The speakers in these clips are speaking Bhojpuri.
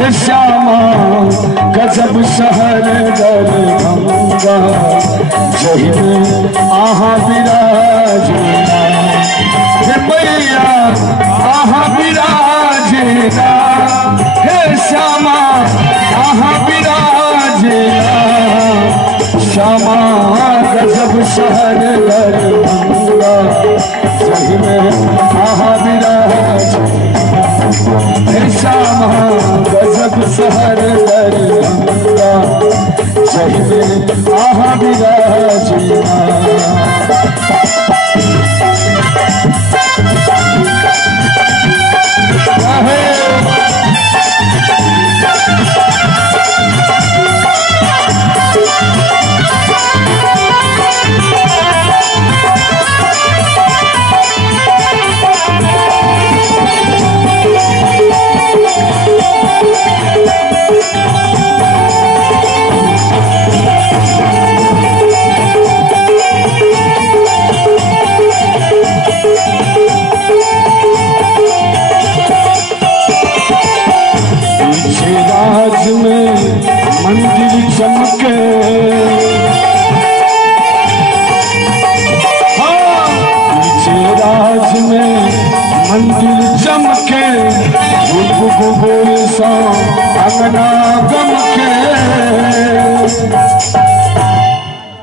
हे श्यामा गजब शहर दरभंगा जही में आहा विराजना हे मैया आहा विराजना हे श्यामा आहा विराजना श्यामा गजब शहर दरभंगा जही में आहा विराजना हे श्यामा गजब शहर दरभंगा जही में आहा विराजना राज में मंदिर चमके पीछे राज में मंदिर चमके गोल सा अंगना गमके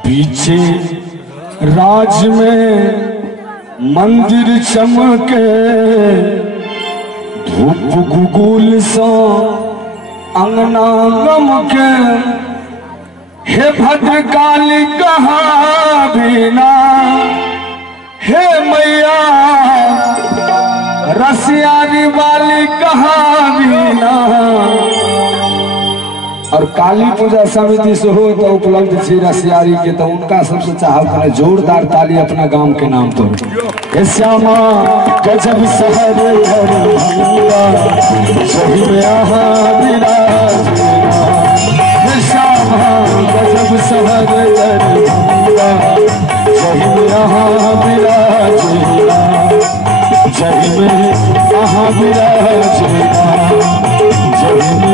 पीछे राज में मंदिर चमके धूप गुगुल सा अंगना गमके हे भद्रकाली कहाँ बिना हे मैया रसियारी वाली कहाँ बिना और काली पूजा समिति से हो तो उपलब्ध थी रसियारी के तो उनका सबसे चाहत जोरदार ताली अपना गांव के नाम पर श्यामा गजब शहर दरभंगा सही में आहा विराजना श्यामा गजब शहर दरभंगा सही में आहा विराजना जही में आहा विराजना जही